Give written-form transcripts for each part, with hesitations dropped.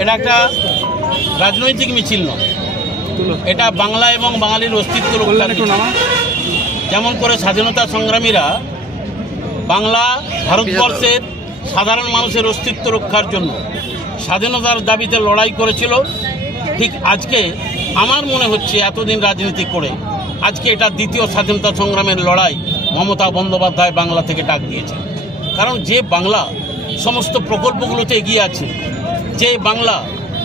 এটা একটা রাজনৈতিক মিছিল নয়, এটা বাংলা এবং বাঙালির অস্তিত্ব রক্ষার। যেমন করে স্বাধীনতা সংগ্রামীরা বাংলা ভারতবর্ষের সাধারণ মানুষের অস্তিত্ব রক্ষার জন্য স্বাধীনতার দাবিতে লড়াই করেছিল, ঠিক আজকে আমার মনে হচ্ছে এতদিন রাজনীতি করে আজকে এটা দ্বিতীয় স্বাধীনতা সংগ্রামের লড়াই মমতা বন্দ্যোপাধ্যায় বাংলা থেকে ডাক দিয়েছে। কারণ যে বাংলা সমস্ত প্রকল্পগুলোতে এগিয়ে আছে, যে বাংলা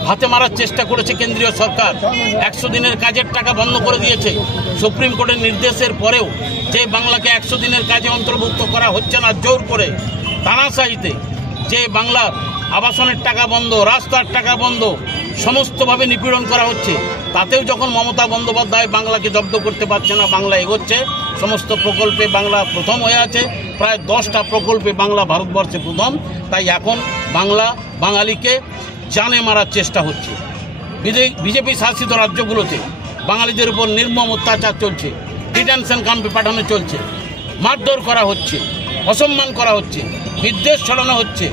হাতে মারার চেষ্টা করেছে কেন্দ্রীয় সরকার, 100 দিনের কাজের টাকা বন্ধ করে দিয়েছে সুপ্রিম কোর্টের নির্দেশের পরেও, যে বাংলাকে 100 দিনের কাজে অন্তর্ভুক্ত করা হচ্ছে না জোর করে তানাশাহিতে, যে বাংলার আবাসনের টাকা বন্ধ, রাস্তার টাকা বন্ধ, সমস্তভাবে নিপীড়ন করা হচ্ছে, তাতেও যখন মমতা বন্দ্যোপাধ্যায় বাংলাকে জব্দ করতে পারছে না, বাংলা এগোচ্ছে, সমস্ত প্রকল্পে বাংলা প্রথম হয়ে আছে, প্রায় 10টা প্রকল্পে বাংলা ভারতবর্ষে প্রথম। তাই এখন বাংলা বাঙালিকে জানে মারার চেষ্টা হচ্ছে। বিজেপি শাসিত রাজ্যগুলোতে বাঙালিদের উপর নির্মম অত্যাচার চলছে, ডিটেনশন ক্যাম্পে পাঠানো চলছে, মারধর করা হচ্ছে, অসম্মান করা হচ্ছে, বিদ্বেষ ছড়ানো হচ্ছে,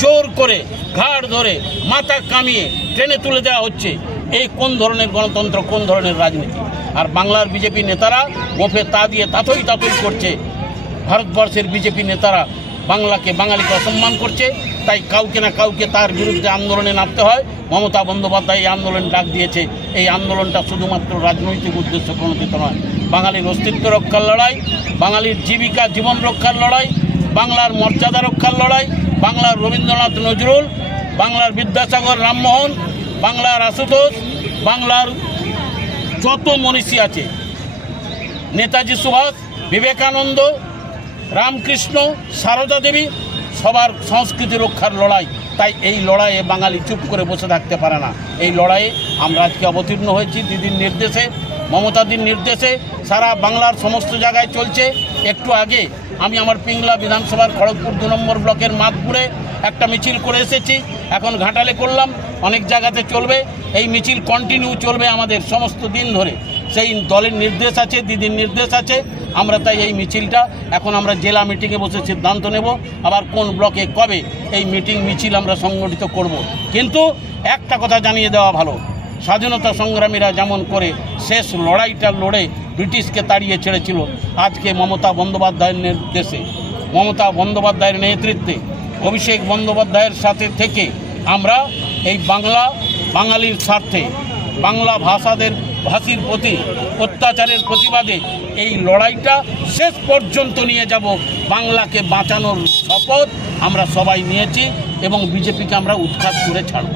জোর করে ঘাড় ধরে মাথা কামিয়ে ট্রেনে তুলে দেওয়া হচ্ছে। এই কোন ধরনের গণতন্ত্র, কোন ধরনের রাজনীতি? আর বাংলার বিজেপি নেতারা গোফে তা দিয়ে তাতই করছে। ভারতবর্ষের বিজেপি নেতারা বাঙালিকে অসম্মান করছে, তাই কাউকে না কাউকে তার বিরুদ্ধে আন্দোলনে নামতে হয়। মমতা বন্দ্যোপাধ্যায় এই আন্দোলন ডাক দিয়েছে। এই আন্দোলনটা শুধুমাত্র রাজনৈতিক উদ্দেশ্য প্রণোদিত নয়, বাঙালির অস্তিত্ব রক্ষার লড়াই, বাঙালির জীবিকা জীবন রক্ষার লড়াই, বাংলার মর্যাদা রক্ষার লড়াই, বাংলার রবীন্দ্রনাথ নজরুল, বাংলার বিদ্যাসাগর রামমোহন, বাংলার আশুতোষ, বাংলার যত মনীষী আছে, নেতাজি সুভাষ, বিবেকানন্দ, রামকৃষ্ণ, সারদা দেবী, সবার সংস্কৃতি রক্ষার লড়াই। তাই এই লড়াইয়ে বাঙালি চুপ করে বসে থাকতে পারে না। এই লড়াইয়ে আমরা আজকে অবতীর্ণ হয়েছি দিদির নির্দেশে, মমতাদির নির্দেশে। সারা বাংলার সমস্ত জায়গায় চলছে। একটু আগে আমি আমার পিংলা বিধানসভার খড়গপুর 2 নম্বর ব্লকের মাতপুরে একটা মিছিল করে এসেছি। এখন ঘাটালে করলাম, অনেক জায়গাতে চলবে। এই মিছিল কন্টিনিউ চলবে আমাদের সমস্ত দিন ধরে। সেই দলের নির্দেশ আছে, দিদির নির্দেশ আছে। আমরা তাই এই মিছিলটা এখন আমরা জেলা মিটিংয়ে বসে সিদ্ধান্ত নেব, আবার কোন ব্লকে কবে এই মিছিল আমরা সংগঠিত করব। কিন্তু একটা কথা জানিয়ে দেওয়া ভালো, স্বাধীনতা সংগ্রামীরা যেমন করে শেষ লড়াইটা লড়ে ব্রিটিশকে তাড়িয়ে ছেড়েছিল, আজকে মমতা বন্দ্যোপাধ্যায়ের নির্দেশে, মমতা বন্দ্যোপাধ্যায়ের নেতৃত্বে, অভিষেক বন্দ্যোপাধ্যায়ের সাথে থেকে আমরা এই বাঙালির স্বার্থে, বাংলা ভাষীর প্রতি অত্যাচারের প্রতিবাদে এই লড়াইটা শেষ পর্যন্ত নিয়ে যাব। বাংলাকে বাঁচানোর শপথ আমরা সবাই নিয়েছি এবং বিজেপিকে আমরা উৎখাত করে ছাড়ব।